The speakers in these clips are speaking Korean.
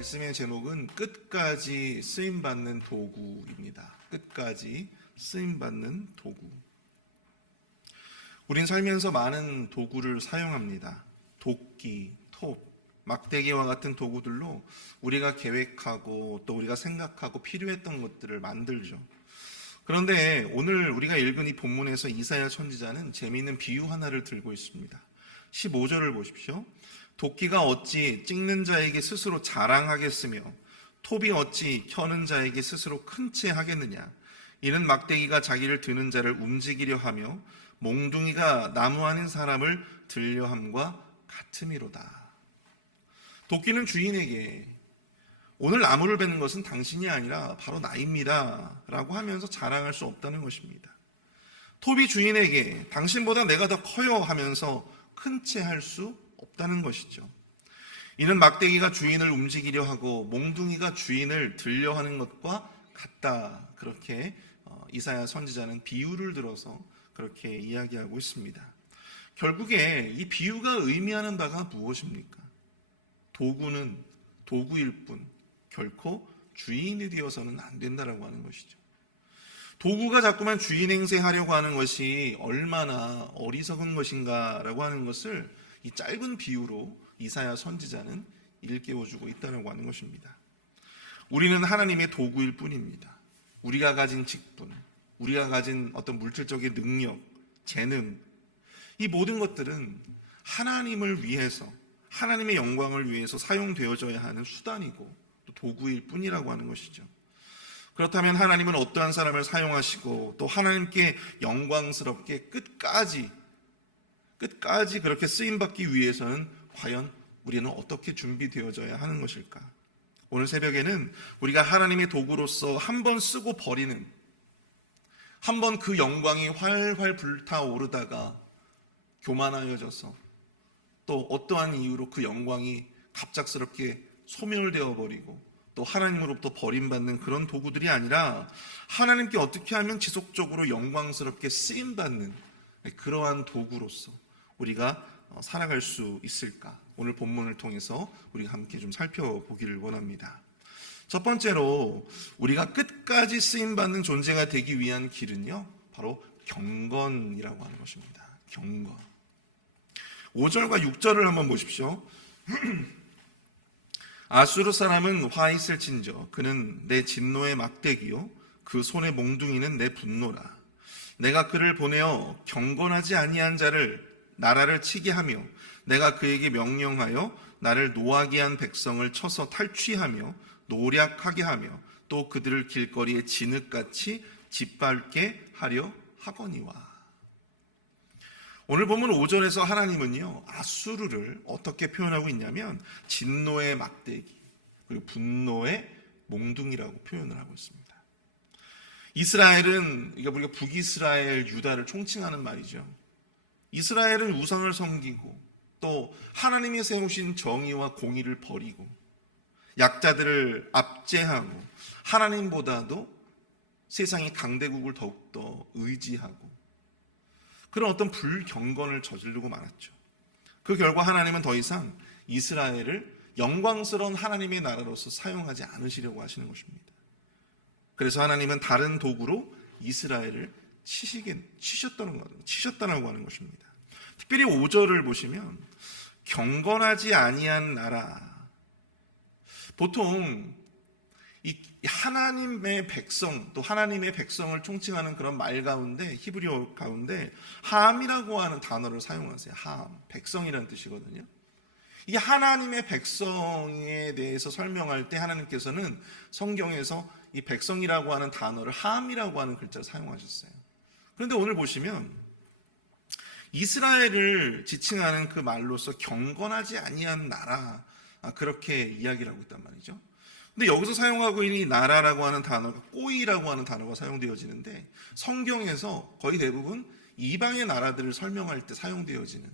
말씀의 제목은 끝까지 쓰임받는 도구입니다. 끝까지 쓰임받는 도구. 우린 살면서 많은 도구를 사용합니다. 도끼, 톱, 막대기와 같은 도구들로 우리가 계획하고 또 우리가 생각하고 필요했던 것들을 만들죠. 그런데 오늘 우리가 읽은 이 본문에서 이사야 선지자는 재미있는 비유 하나를 들고 있습니다. 15절을 보십시오. 도끼가 어찌 찍는 자에게 스스로 자랑하겠으며 톱이 어찌 켜는 자에게 스스로 큰 채 하겠느냐. 이는 막대기가 자기를 드는 자를 움직이려 하며 몽둥이가 나무 아닌 사람을 들려함과 같음이로다. 도끼는 주인에게 오늘 나무를 베는 것은 당신이 아니라 바로 나입니다 라고 하면서 자랑할 수 없다는 것입니다. 톱이 주인에게 당신보다 내가 더 커요 하면서 큰 채 할 수 없다는 것이죠. 이는 막대기가 주인을 움직이려 하고 몽둥이가 주인을 들려 하는 것과 같다. 그렇게 이사야 선지자는 비유를 들어서 그렇게 이야기하고 있습니다. 결국에 이 비유가 의미하는 바가 무엇입니까? 도구는 도구일 뿐 결코 주인이 되어서는 안 된다라고 하는 것이죠. 도구가 자꾸만 주인 행세하려고 하는 것이 얼마나 어리석은 것인가라고 하는 것을 이 짧은 비유로 이사야 선지자는 일깨워주고 있다고 하는 것입니다. 우리는 하나님의 도구일 뿐입니다. 우리가 가진 직분, 우리가 가진 어떤 물질적인 능력, 재능, 이 모든 것들은 하나님을 위해서, 하나님의 영광을 위해서 사용되어져야 하는 수단이고 또 도구일 뿐이라고 하는 것이죠. 그렇다면 하나님은 어떠한 사람을 사용하시고 또 하나님께 영광스럽게 끝까지 그렇게 쓰임받기 위해서는 과연 우리는 어떻게 준비되어져야 하는 것일까? 오늘 새벽에는 우리가 하나님의 도구로서 한 번 쓰고 버리는, 한 번 그 영광이 활활 불타오르다가 교만하여져서 또 어떠한 이유로 그 영광이 갑작스럽게 소멸되어 버리고 또 하나님으로부터 버림받는 그런 도구들이 아니라 하나님께 어떻게 하면 지속적으로 영광스럽게 쓰임받는 그러한 도구로서 우리가 살아갈 수 있을까? 오늘 본문을 통해서 우리가 함께 좀 살펴보기를 원합니다. 첫 번째로 우리가 끝까지 쓰임받는 존재가 되기 위한 길은요, 바로 경건이라고 하는 것입니다. 경건. 5절과 6절을 한번 보십시오. 아수르 사람은 화 있을진저 그는 내 진노의 막대기요 그 손의 몽둥이는 내 분노라. 내가 그를 보내어 경건하지 아니한 자를 나라를 치게 하며 내가 그에게 명령하여 나를 노하게 한 백성을 쳐서 탈취하며 노략하게 하며 또 그들을 길거리에 진흙같이 짓밟게 하려 하거니와. 오늘 보면 5절에서 하나님은요, 아수르를 어떻게 표현하고 있냐면 진노의 막대기 그리고 분노의 몽둥이라고 표현을 하고 있습니다. 이스라엘은, 이게 우리가 북이스라엘 유다를 총칭하는 말이죠. 이스라엘은 우상을 섬기고 또 하나님이 세우신 정의와 공의를 버리고 약자들을 압제하고 하나님보다도 세상의 강대국을 더욱더 의지하고 그런 어떤 불경건을 저지르고 말았죠. 그 결과 하나님은 더 이상 이스라엘을 영광스러운 하나님의 나라로서 사용하지 않으시려고 하시는 것입니다. 그래서 하나님은 다른 도구로 이스라엘을 치셨다고 하는 것입니다. 특별히 5절을 보시면 경건하지 아니한 나라. 보통 이 하나님의 백성, 또 하나님의 백성을 총칭하는 그런 말 가운데, 히브리어 가운데 함이라고 하는 단어를 사용하세요. 함, 백성이라는 뜻이거든요. 이 하나님의 백성에 대해서 설명할 때 하나님께서는 성경에서 이 백성이라고 하는 단어를 함이라고 하는 글자를 사용하셨어요. 그런데 오늘 보시면 이스라엘을 지칭하는 그 말로서 경건하지 아니한 나라, 그렇게 이야기를 하고 있단 말이죠. 근데 여기서 사용하고 있는 이 나라라고 하는 단어가 꼬이라고 하는 단어가 사용되어지는데 성경에서 거의 대부분 이방의 나라들을 설명할 때 사용되어지는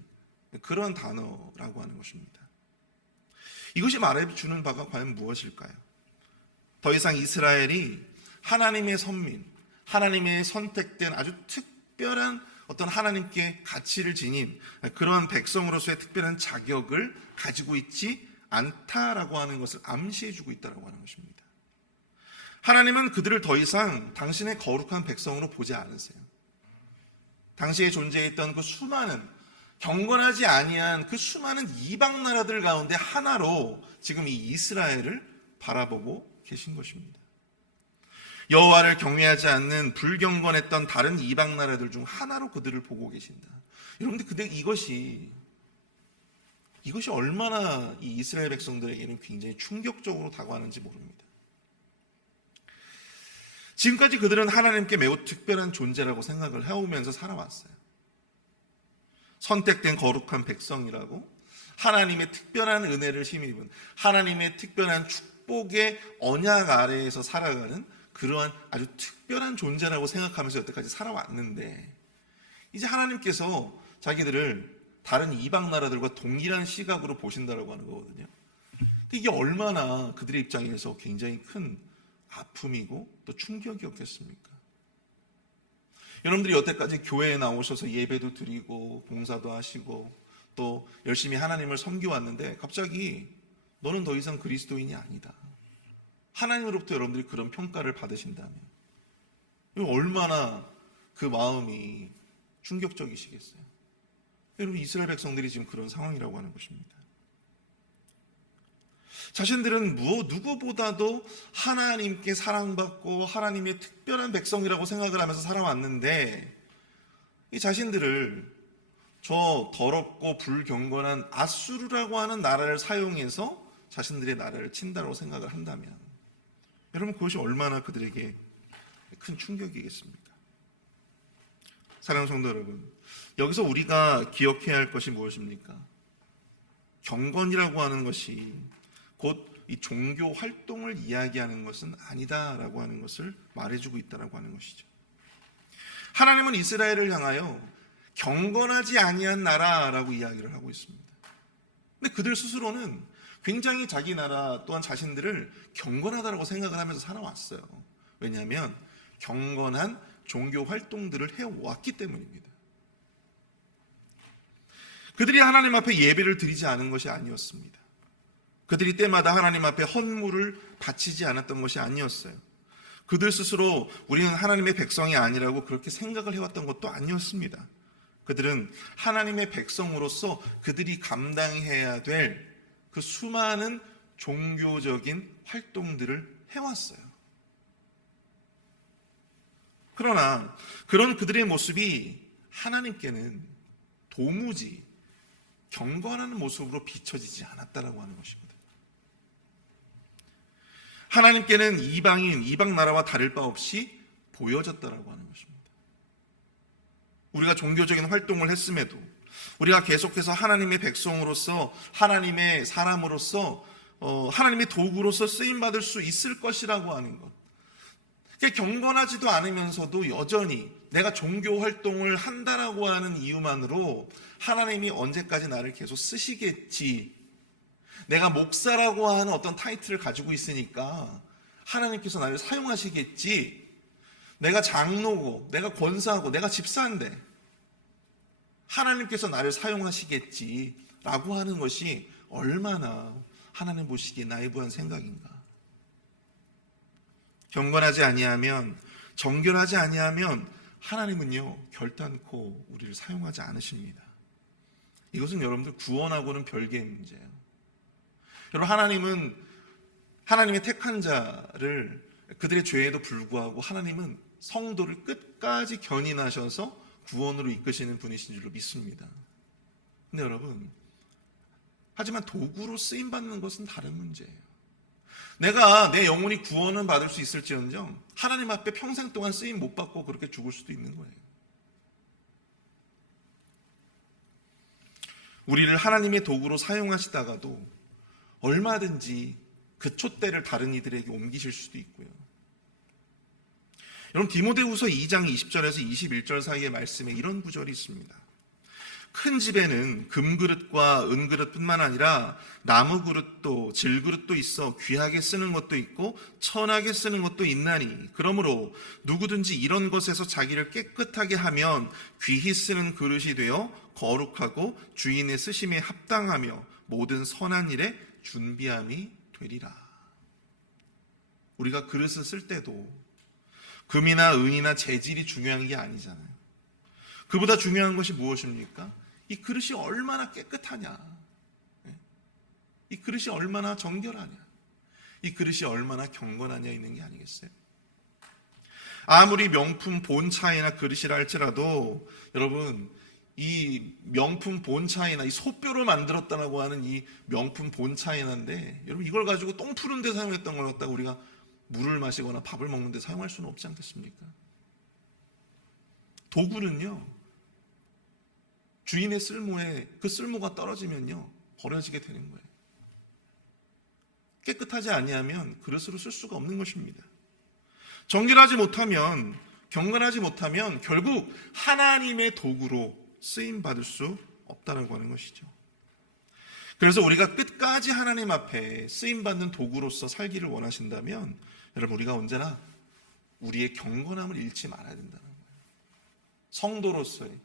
그런 단어라고 하는 것입니다. 이것이 말해주는 바가 과연 무엇일까요? 더 이상 이스라엘이 하나님의 선민, 하나님의 선택된 아주 특별한 어떤 하나님께 가치를 지닌 그러한 백성으로서의 특별한 자격을 가지고 있지 않다라고 하는 것을 암시해주고 있다라고 하는 것입니다. 하나님은 그들을 더 이상 당신의 거룩한 백성으로 보지 않으세요. 당시에 존재했던 그 수많은 경건하지 아니한 그 수많은 이방 나라들 가운데 하나로 지금 이 이스라엘을 바라보고 계신 것입니다. 여호와를 경외하지 않는 불경건했던 다른 이방 나라들 중 하나로 그들을 보고 계신다. 여러분들 근데 이것이 얼마나 이 이스라엘 백성들에게는 굉장히 충격적으로 다가가는지 모릅니다. 지금까지 그들은 하나님께 매우 특별한 존재라고 생각을 해오면서 살아왔어요. 선택된 거룩한 백성이라고, 하나님의 특별한 은혜를 힘입은, 하나님의 특별한 축복의 언약 아래에서 살아가는 그러한 아주 특별한 존재라고 생각하면서 여태까지 살아왔는데, 이제 하나님께서 자기들을 다른 이방 나라들과 동일한 시각으로 보신다라고 하는 거거든요. 이게 얼마나 그들의 입장에서 굉장히 큰 아픔이고 또 충격이었겠습니까? 여러분들이 여태까지 교회에 나오셔서 예배도 드리고 봉사도 하시고 또 열심히 하나님을 섬겨왔는데 갑자기 너는 더 이상 그리스도인이 아니다, 하나님으로부터 여러분들이 그런 평가를 받으신다면 얼마나 그 마음이 충격적이시겠어요? 여러분, 이스라엘 백성들이 지금 그런 상황이라고 하는 것입니다. 자신들은 누구보다도 하나님께 사랑받고 하나님의 특별한 백성이라고 생각을 하면서 살아왔는데, 이 자신들을 저 더럽고 불경건한 아수르라고 하는 나라를 사용해서 자신들의 나라를 친다고 생각을 한다면 여러분, 그것이 얼마나 그들에게 큰 충격이겠습니까? 사랑하는 성도 여러분, 여기서 우리가 기억해야 할 것이 무엇입니까? 경건이라고 하는 것이 곧 이 종교 활동을 이야기하는 것은 아니다라고 하는 것을 말해주고 있다라고 하는 것이죠. 하나님은 이스라엘을 향하여 경건하지 아니한 나라라고 이야기를 하고 있습니다. 근데 그들 스스로는 굉장히 자기 나라 또한 자신들을 경건하다라고 생각을 하면서 살아왔어요. 왜냐하면 경건한 종교 활동들을 해왔기 때문입니다. 그들이 하나님 앞에 예배를 드리지 않은 것이 아니었습니다. 그들이 때마다 하나님 앞에 헌물을 바치지 않았던 것이 아니었어요. 그들 스스로 우리는 하나님의 백성이 아니라고 그렇게 생각을 해왔던 것도 아니었습니다. 그들은 하나님의 백성으로서 그들이 감당해야 될 그 수많은 종교적인 활동들을 해왔어요. 그러나 그런 그들의 모습이 하나님께는 도무지 경건한 모습으로 비춰지지 않았다라고 하는 것입니다. 하나님께는 이방 나라와 다를 바 없이 보여졌다라고 하는 것입니다. 우리가 종교적인 활동을 했음에도 우리가 계속해서 하나님의 백성으로서, 하나님의 사람으로서, 하나님의 도구로서 쓰임받을 수 있을 것이라고 하는 것, 경건하지도 않으면서도 여전히 내가 종교 활동을 한다라고 하는 이유만으로 하나님이 언제까지 나를 계속 쓰시겠지, 내가 목사라고 하는 어떤 타이틀을 가지고 있으니까 하나님께서 나를 사용하시겠지, 내가 장로고 내가 권사하고 내가 집사인데 하나님께서 나를 사용하시겠지 라고 하는 것이 얼마나 하나님 보시기에 나이브한 생각인가. 경건하지 아니하면, 정결하지 아니하면 하나님은요 결단코 우리를 사용하지 않으십니다. 이것은 여러분들 구원하고는 별개의 문제예요. 여러분, 하나님은 하나님의 택한 자를, 그들의 죄에도 불구하고 하나님은 성도를 끝까지 견인하셔서 구원으로 이끄시는 분이신 줄로 믿습니다. 근데 여러분, 하지만 도구로 쓰임받는 것은 다른 문제예요. 내가 내 영혼이 구원은 받을 수 있을지언정 하나님 앞에 평생 동안 쓰임 못 받고 그렇게 죽을 수도 있는 거예요. 우리를 하나님의 도구로 사용하시다가도 얼마든지 그 촛대를 다른 이들에게 옮기실 수도 있고요. 여러분, 디모데후서 2장 20절에서 21절 사이의 말씀에 이런 구절이 있습니다. 큰 집에는 금그릇과 은그릇뿐만 아니라 나무그릇도 질그릇도 있어 귀하게 쓰는 것도 있고 천하게 쓰는 것도 있나니, 그러므로 누구든지 이런 것에서 자기를 깨끗하게 하면 귀히 쓰는 그릇이 되어 거룩하고 주인의 쓰심에 합당하며 모든 선한 일에 준비함이 되리라. 우리가 그릇을 쓸 때도 금이나 은이나 재질이 중요한 게 아니잖아요. 그보다 중요한 것이 무엇입니까? 이 그릇이 얼마나 깨끗하냐, 이 그릇이 얼마나 정결하냐, 이 그릇이 얼마나 경건하냐 있는 게 아니겠어요? 아무리 명품 본차이나 그릇이라 할지라도 여러분, 이 명품 본차이나 이 소뼈로 만들었다라고 하는 이 명품 본차이나인데 여러분, 이걸 가지고 똥 푸는 데 사용했던 걸 갖다가 우리가 물을 마시거나 밥을 먹는 데 사용할 수는 없지 않겠습니까? 도구는요, 주인의 쓸모에 그 쓸모가 떨어지면요 버려지게 되는 거예요. 깨끗하지 아니하면 그릇으로 쓸 수가 없는 것입니다. 정결하지 못하면, 경건하지 못하면 결국 하나님의 도구로 쓰임 받을 수 없다라고 하는 것이죠. 그래서 우리가 끝까지 하나님 앞에 쓰임 받는 도구로서 살기를 원하신다면 여러분, 우리가 언제나 우리의 경건함을 잃지 말아야 된다는 거예요. 성도로서의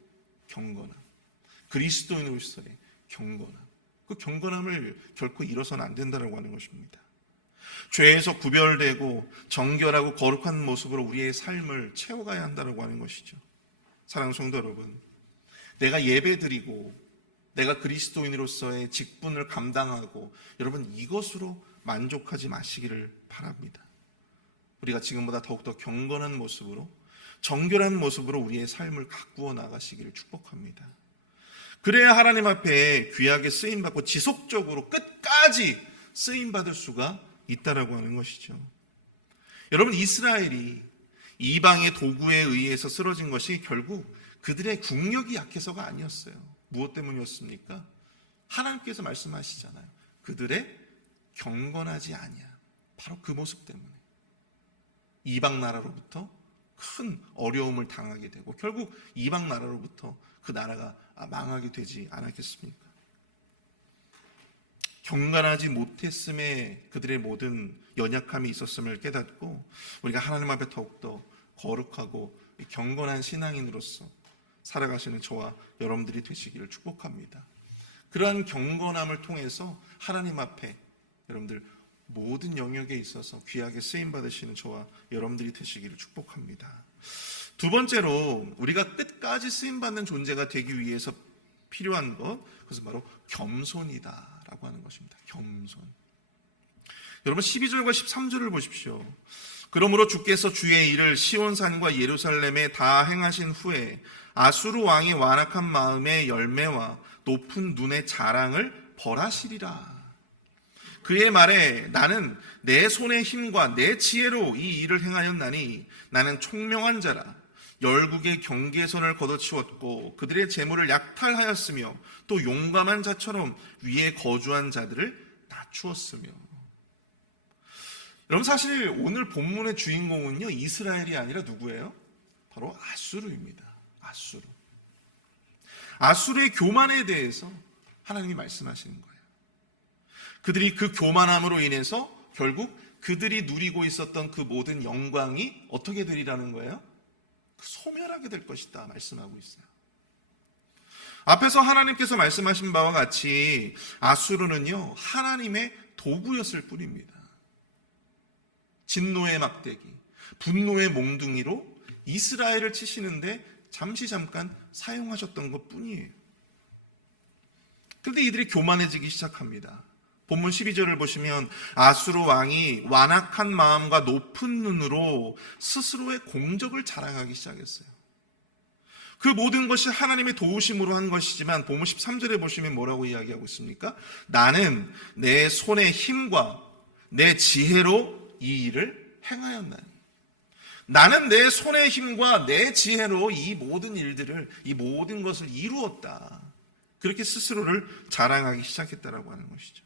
경건함, 그리스도인으로서의 경건함, 그 경건함을 결코 잃어서는 안 된다고 하는 것입니다. 죄에서 구별되고 정결하고 거룩한 모습으로 우리의 삶을 채워가야 한다고 하는 것이죠. 사랑하는 성도 여러분, 내가 예배드리고 내가 그리스도인으로서의 직분을 감당하고 여러분, 이것으로 만족하지 마시기를 바랍니다. 우리가 지금보다 더욱더 경건한 모습으로, 정결한 모습으로 우리의 삶을 가꾸어 나가시기를 축복합니다. 그래야 하나님 앞에 귀하게 쓰임받고 지속적으로 끝까지 쓰임받을 수가 있다라고 하는 것이죠. 여러분, 이스라엘이 이방의 도구에 의해서 쓰러진 것이 결국 그들의 국력이 약해서가 아니었어요. 무엇 때문이었습니까? 하나님께서 말씀하시잖아요. 그들의 경건하지 아니야. 바로 그 모습 때문에 이방 나라로부터 큰 어려움을 당하게 되고 결국 이방 나라로부터 그 나라가 망하게 되지 않았겠습니까? 경건하지 못했음에 그들의 모든 연약함이 있었음을 깨닫고 우리가 하나님 앞에 더욱더 거룩하고 경건한 신앙인으로서 살아가시는 저와 여러분들이 되시기를 축복합니다. 그러한 경건함을 통해서 하나님 앞에 여러분들 모든 영역에 있어서 귀하게 쓰임받으시는 저와 여러분들이 되시기를 축복합니다. 두 번째로 우리가 끝까지 쓰임받는 존재가 되기 위해서 필요한 것, 그것은 바로 겸손이다라고 하는 것입니다. 겸손. 여러분 12절과 13절을 보십시오. 그러므로 주께서 주의 일을 시온산과 예루살렘에 다 행하신 후에 아수르 왕이 완악한 마음의 열매와 높은 눈의 자랑을 벌하시리라. 그의 말에 나는 내 손의 힘과 내 지혜로 이 일을 행하였나니 나는 총명한 자라. 열국의 경계선을 걷어치웠고 그들의 재물을 약탈하였으며 또 용감한 자처럼 위에 거주한 자들을 낮추었으며. 여러분, 사실 오늘 본문의 주인공은요, 이스라엘이 아니라 누구예요? 바로 아수르입니다. 아수르. 아수르의 교만에 대해서 하나님이 말씀하시는 거예요. 그들이 그 교만함으로 인해서 결국 그들이 누리고 있었던 그 모든 영광이 어떻게 되리라는 거예요? 소멸하게 될 것이다 말씀하고 있어요. 앞에서 하나님께서 말씀하신 바와 같이 아수르는요, 하나님의 도구였을 뿐입니다. 진노의 막대기, 분노의 몽둥이로 이스라엘을 치시는데 잠깐 사용하셨던 것 뿐이에요. 그런데 이들이 교만해지기 시작합니다. 본문 12절을 보시면 아수르 왕이 완악한 마음과 높은 눈으로 스스로의 공적을 자랑하기 시작했어요. 그 모든 것이 하나님의 도우심으로 한 것이지만 본문 13절에 보시면 뭐라고 이야기하고 있습니까? 나는 내 손의 힘과 내 지혜로 이 일을 행하였나니. 나는 내 손의 힘과 내 지혜로 이 모든 일들을, 이 모든 것을 이루었다. 그렇게 스스로를 자랑하기 시작했다라고 하는 것이죠.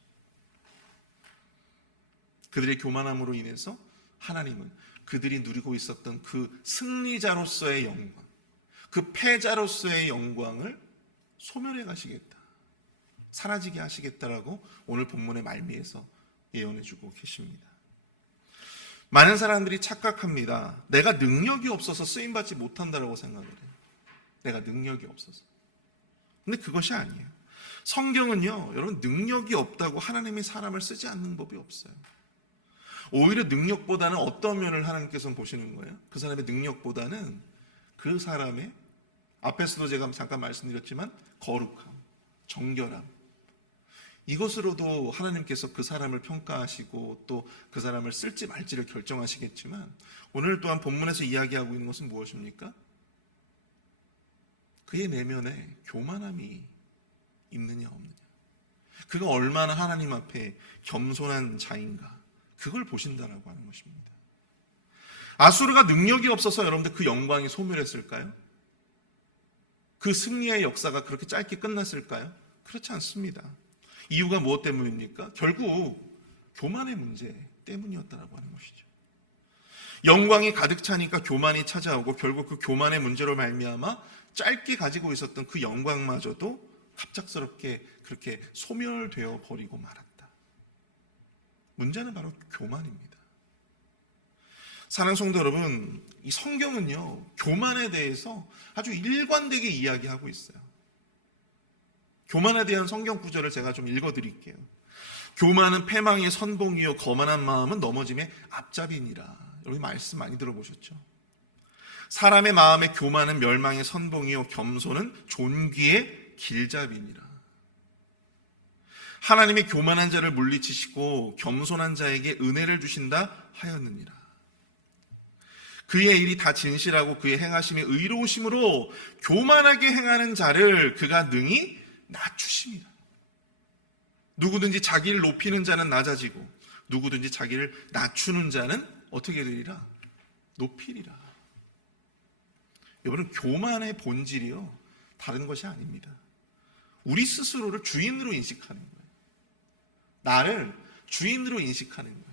그들의 교만함으로 인해서 하나님은 그들이 누리고 있었던 그 승리자로서의 영광, 그 패자로서의 영광을 소멸해 가시겠다, 사라지게 하시겠다라고 오늘 본문의 말미에서 예언해 주고 계십니다. 많은 사람들이 착각합니다. 내가 능력이 없어서 쓰임받지 못한다라고 생각을 해요. 내가 능력이 없어서. 근데 그것이 아니에요. 성경은요, 여러분, 능력이 없다고 하나님이 사람을 쓰지 않는 법이 없어요. 오히려 능력보다는 어떤 면을 하나님께서는 보시는 거예요? 그 사람의 능력보다는 그 사람의, 앞에서도 제가 잠깐 말씀드렸지만 거룩함, 정결함, 이것으로도 하나님께서 그 사람을 평가하시고 또 그 사람을 쓸지 말지를 결정하시겠지만, 오늘 또한 본문에서 이야기하고 있는 것은 무엇입니까? 그의 내면에 교만함이 있느냐 없느냐, 그가 얼마나 하나님 앞에 겸손한 자인가, 그걸 보신다라고 하는 것입니다. 아수르가 능력이 없어서 여러분들 그 영광이 소멸했을까요? 그 승리의 역사가 그렇게 짧게 끝났을까요? 그렇지 않습니다. 이유가 무엇 때문입니까? 결국 교만의 문제 때문이었다라고 하는 것이죠. 영광이 가득 차니까 교만이 찾아오고, 결국 그 교만의 문제로 말미암아 짧게 가지고 있었던 그 영광마저도 갑작스럽게 그렇게 소멸되어 버리고 말았다. 문제는 바로 교만입니다. 사랑하는 성도 여러분, 이 성경은요, 교만에 대해서 아주 일관되게 이야기하고 있어요. 교만에 대한 성경 구절을 제가 좀 읽어드릴게요. 교만은 패망의 선봉이요 거만한 마음은 넘어짐의 앞잡이니라. 여러분 말씀 많이 들어보셨죠? 사람의 마음의 교만은 멸망의 선봉이요 겸손은 존귀의 길잡이니라. 하나님의 교만한 자를 물리치시고 겸손한 자에게 은혜를 주신다 하였느니라. 그의 일이 다 진실하고 그의 행하심이 의로우심으로 교만하게 행하는 자를 그가 능히 낮추십니다. 누구든지 자기를 높이는 자는 낮아지고 누구든지 자기를 낮추는 자는 어떻게 되리라? 높이리라. 여러분, 교만의 본질이요, 다른 것이 아닙니다. 우리 스스로를 주인으로 인식하는 거예요. 나를 주인으로 인식하는 거예요.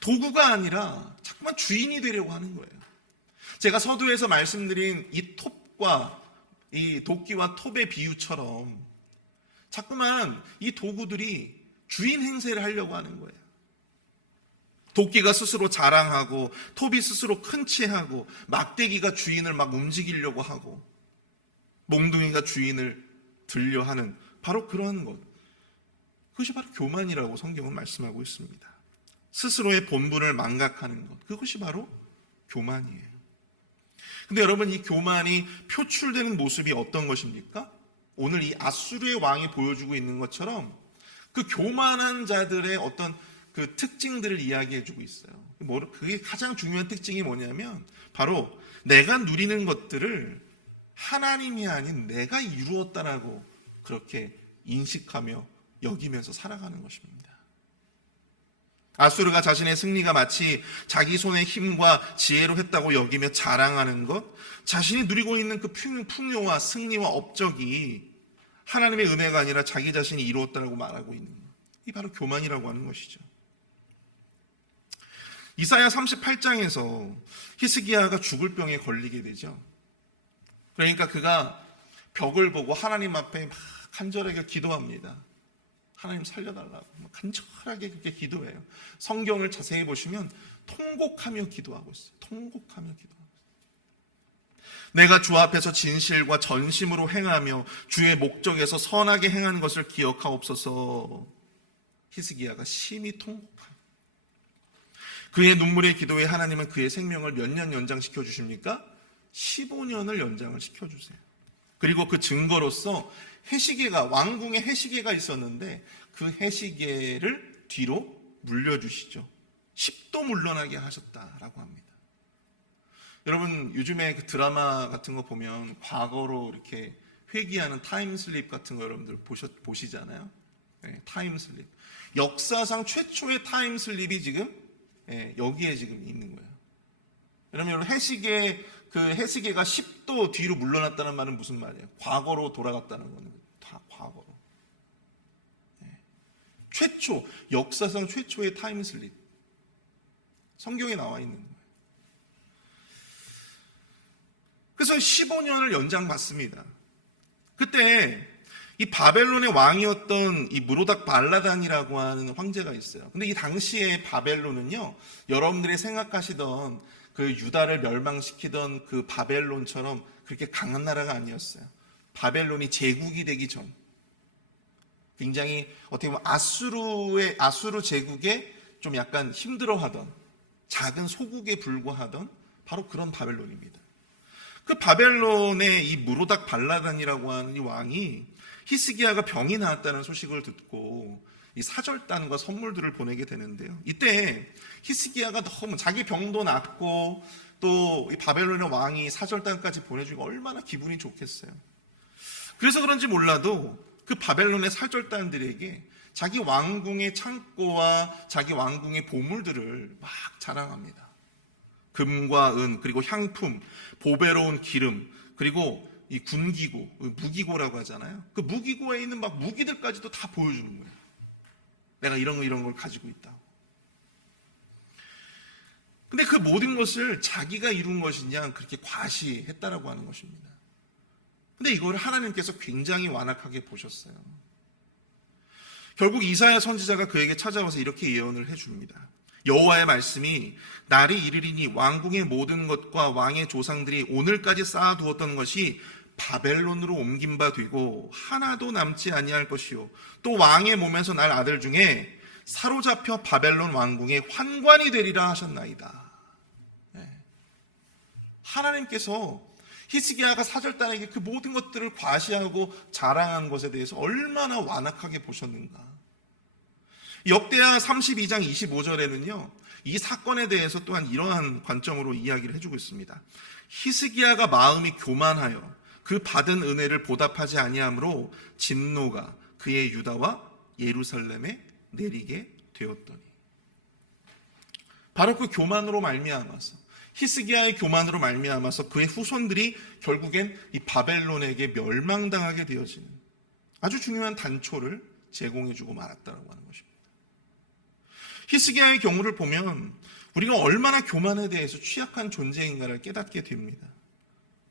도구가 아니라 자꾸만 주인이 되려고 하는 거예요. 제가 서두에서 말씀드린 이 톱과 이 도끼와 톱의 비유처럼 자꾸만 이 도구들이 주인 행세를 하려고 하는 거예요. 도끼가 스스로 자랑하고 톱이 스스로 큰 체하고 막대기가 주인을 막 움직이려고 하고 몽둥이가 주인을 들려 하는 바로 그러한 것, 그것이 바로 교만이라고 성경은 말씀하고 있습니다. 스스로의 본분을 망각하는 것, 그것이 바로 교만이에요. 근데 여러분, 이 교만이 표출되는 모습이 어떤 것입니까? 오늘 이 아수르의 왕이 보여주고 있는 것처럼 그 교만한 자들의 어떤 그 특징들을 이야기해주고 있어요. 그게 가장 중요한 특징이 뭐냐면 바로 내가 누리는 것들을 하나님이 아닌 내가 이루었다라고 그렇게 인식하며 여기면서 살아가는 것입니다. 아수르가 자신의 승리가 마치 자기 손의 힘과 지혜로 했다고 여기며 자랑하는 것, 자신이 누리고 있는 그 풍요와 승리와 업적이 하나님의 은혜가 아니라 자기 자신이 이루었다고 말하고 있는 것, 이 바로 교만이라고 하는 것이죠. 이사야 38장에서 히스기야가 죽을 병에 걸리게 되죠. 그러니까 그가 벽을 보고 하나님 앞에 막 간절하게 기도합니다. 하나님 살려달라고 간절하게 그렇게 기도해요. 성경을 자세히 보시면 통곡하며 기도하고 있어요. 통곡하며 기도하고 있어요. 내가 주 앞에서 진실과 전심으로 행하며 주의 목적에서 선하게 행한 것을 기억하옵소서. 히스기야가 심히 통곡합니다. 그의 눈물의 기도에 하나님은 그의 생명을 몇 년 연장시켜 주십니까? 15년을 연장을 시켜주세요. 그리고 그 증거로서 해시계가, 왕궁에 해시계가 있었는데 그 해시계를 뒤로 물려주시죠. 10도 물러나게 하셨다라고 합니다. 여러분, 요즘에 그 드라마 같은 거 보면 과거로 이렇게 회귀하는 타임슬립 같은 거 여러분들 보시잖아요. 네, 타임슬립. 역사상 최초의 타임슬립이 지금 여기에 지금 있는 거예요. 여러분, 그 해시계가 10도 뒤로 물러났다는 말은 무슨 말이에요? 과거로 돌아갔다는 거는 다 과거로. 역사상 최초의 타임슬립. 성경에 나와 있는 거예요. 그래서 15년을 연장받습니다. 그때 이 바벨론의 왕이었던 이 무로닥 발라단이라고 하는 황제가 있어요. 근데 이 당시에 바벨론은요, 여러분들이 생각하시던 그 유다를 멸망시키던 그 바벨론처럼 그렇게 강한 나라가 아니었어요. 바벨론이 제국이 되기 전, 굉장히 어떻게 보면 아수르 제국에 좀 약간 힘들어하던 작은 소국에 불과하던 바로 그런 바벨론입니다. 그 바벨론의 이 무로닥 발라단이라고 하는 이 왕이 히스기야가 병이 나았다는 소식을 듣고 이 사절단과 선물들을 보내게 되는데요. 이때 히스기야가 너무 자기 병도 낫고 또 이 바벨론의 왕이 사절단까지 보내주고 얼마나 기분이 좋겠어요. 그래서 그런지 몰라도 그 바벨론의 사절단들에게 자기 왕궁의 창고와 자기 왕궁의 보물들을 막 자랑합니다. 금과 은, 그리고 향품, 보배로운 기름, 그리고 이 군기고, 무기고라고 하잖아요. 그 무기고에 있는 막 무기들까지도 다 보여주는 거예요. 내가 이런 걸 가지고 있다. 근데 그 모든 것을 자기가 이룬 것이냐 그렇게 과시했다라고 하는 것입니다. 근데 이걸 하나님께서 굉장히 완악하게 보셨어요. 결국 이사야 선지자가 그에게 찾아와서 이렇게 예언을 해줍니다. 여호와의 말씀이 날이 이르리니 왕궁의 모든 것과 왕의 조상들이 오늘까지 쌓아두었던 것이 바벨론으로 옮긴 바 되고 하나도 남지 아니할 것이요 또 왕의 몸에서 날 아들 중에 사로잡혀 바벨론 왕궁의 환관이 되리라 하셨나이다. 하나님께서 히스기야가 사절단에게 그 모든 것들을 과시하고 자랑한 것에 대해서 얼마나 완악하게 보셨는가. 역대하 32장 25절에는요 이 사건에 대해서 또한 이러한 관점으로 이야기를 해주고 있습니다. 히스기야가 마음이 교만하여 그 받은 은혜를 보답하지 아니하므로 진노가 그의 유다와 예루살렘에 내리게 되었더니, 바로 그 교만으로 말미암아서, 히스기야의 교만으로 말미암아서 그의 후손들이 결국엔 이 바벨론에게 멸망당하게 되어지는 아주 중요한 단초를 제공해주고 말았다고 하는 것입니다. 히스기야의 경우를 보면 우리가 얼마나 교만에 대해서 취약한 존재인가를 깨닫게 됩니다.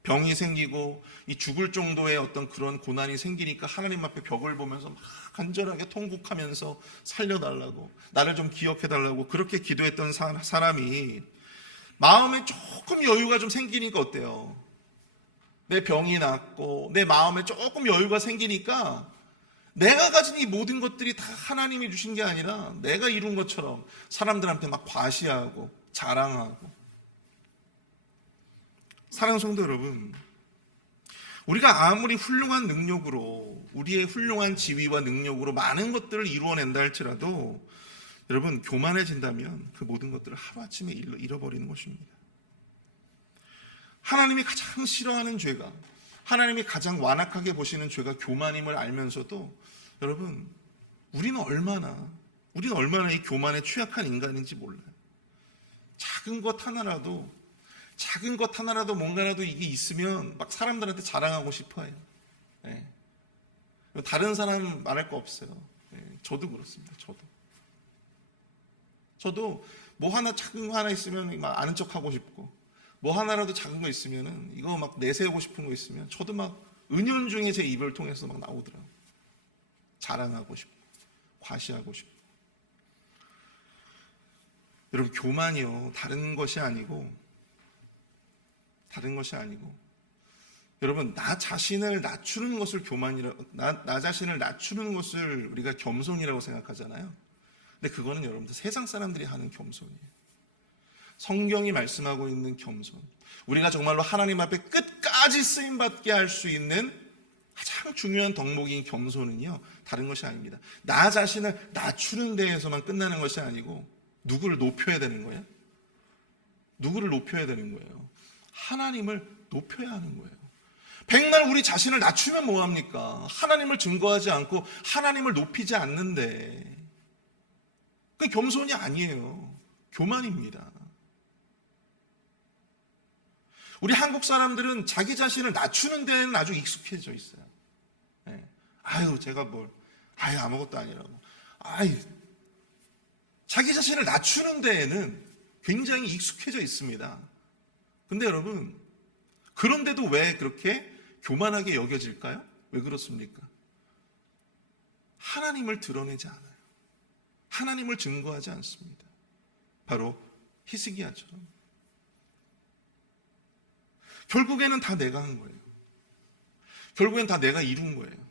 병이 생기고 이 죽을 정도의 어떤 그런 고난이 생기니까 하나님 앞에 벽을 보면서 막 간절하게 통곡하면서 살려달라고, 나를 좀 기억해달라고 그렇게 기도했던 사람이 마음에 조금 여유가 좀 생기니까 어때요? 내 병이 낫고 내 마음에 조금 여유가 생기니까 내가 가진 이 모든 것들이 다 하나님이 주신 게 아니라 내가 이룬 것처럼 사람들한테 막 과시하고 자랑하고. 사랑하는 성도 여러분, 우리가 아무리 훌륭한 능력으로, 우리의 훌륭한 지위와 능력으로 많은 것들을 이루어낸다 할지라도 여러분, 교만해진다면 그 모든 것들을 하루아침에 잃어버리는 것입니다. 하나님이 가장 싫어하는 죄가, 하나님이 가장 완악하게 보시는 죄가 교만임을 알면서도 여러분, 우리는 얼마나 이 교만에 취약한 인간인지 몰라요. 작은 것 하나라도 뭔가라도 이게 있으면 막 사람들한테 자랑하고 싶어해요. 네. 다른 사람 말할 거 없어요. 네. 저도 그렇습니다. 저도 뭐 하나 작은 거 하나 있으면 막 아는 척 하고 싶고, 뭐 하나라도 작은 거 있으면은 이거 막 내세우고 싶은 거 있으면 저도 막 은연중에 제 입을 통해서 막 나오더라고요. 자랑하고 싶고 과시하고 싶고. 여러분, 교만이요 다른 것이 아니고 여러분, 나 자신을 낮추는 것을 나 자신을 낮추는 것을 우리가 겸손이라고 생각하잖아요. 근데 그거는 여러분들 세상 사람들이 하는 겸손이에요. 성경이 말씀하고 있는 겸손, 우리가 정말로 하나님 앞에 끝까지 쓰임받게 할 수 있는 가장 중요한 덕목인 겸손은요 다른 것이 아닙니다. 나 자신을 낮추는 데에서만 끝나는 것이 아니고 누구를 높여야 되는 거예요? 하나님을 높여야 하는 거예요. 백날 우리 자신을 낮추면 뭐합니까? 하나님을 증거하지 않고 하나님을 높이지 않는데 그게 겸손이 아니에요. 교만입니다. 우리 한국 사람들은 자기 자신을 낮추는 데는 아주 익숙해져 있어요. 네. 제가 아무것도 아니라고. 자기 자신을 낮추는 데에는 굉장히 익숙해져 있습니다. 근데 여러분, 그런데도 왜 그렇게 교만하게 여겨질까요? 왜 그렇습니까? 하나님을 드러내지 않아요. 하나님을 증거하지 않습니다. 바로 히스기야처럼. 결국에는 다 내가 한 거예요. 결국엔 다 내가 이룬 거예요.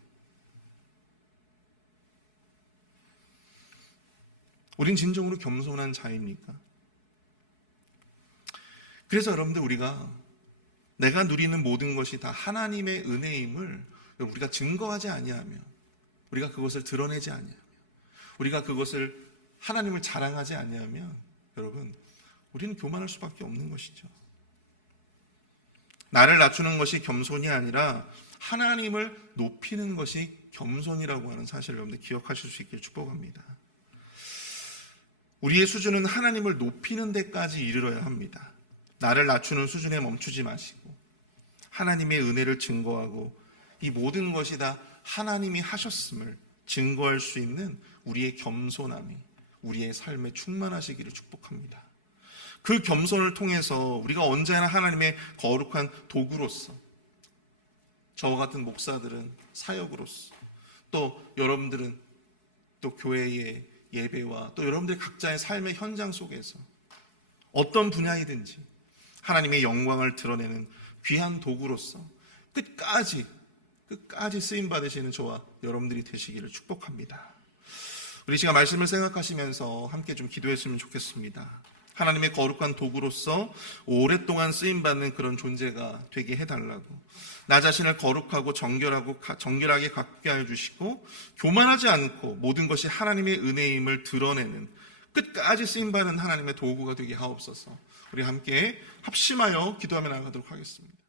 우린 진정으로 겸손한 자입니까? 그래서 여러분들 우리가 내가 누리는 모든 것이 다 하나님의 은혜임을 우리가 증거하지 아니하며 우리가 그것을 드러내지 아니하며 우리가 그것을 하나님을 자랑하지 아니하면 여러분 우리는 교만할 수밖에 없는 것이죠. 나를 낮추는 것이 겸손이 아니라 하나님을 높이는 것이 겸손이라고 하는 사실을 여러분들 기억하실 수 있기를 축복합니다. 우리의 수준은 하나님을 높이는 데까지 이르러야 합니다. 나를 낮추는 수준에 멈추지 마시고 하나님의 은혜를 증거하고 이 모든 것이 다 하나님이 하셨음을 증거할 수 있는 우리의 겸손함이 우리의 삶에 충만하시기를 축복합니다. 그 겸손을 통해서 우리가 언제나 하나님의 거룩한 도구로서 저와 같은 목사들은 사역으로서 또 여러분들은 또 교회의 예배와 또 여러분들 각자의 삶의 현장 속에서 어떤 분야이든지 하나님의 영광을 드러내는 귀한 도구로서 끝까지 쓰임 받으시는 저와 여러분들이 되시기를 축복합니다. 우리 시간 말씀을 생각하시면서 함께 좀 기도했으면 좋겠습니다. 하나님의 거룩한 도구로서 오랫동안 쓰임받는 그런 존재가 되게 해달라고 나 자신을 거룩하고 정결하게 갖게 해주시고 교만하지 않고 모든 것이 하나님의 은혜임을 드러내는 끝까지 쓰임받는 하나님의 도구가 되게 하옵소서. 우리 함께 합심하여 기도하며 나가도록 하겠습니다.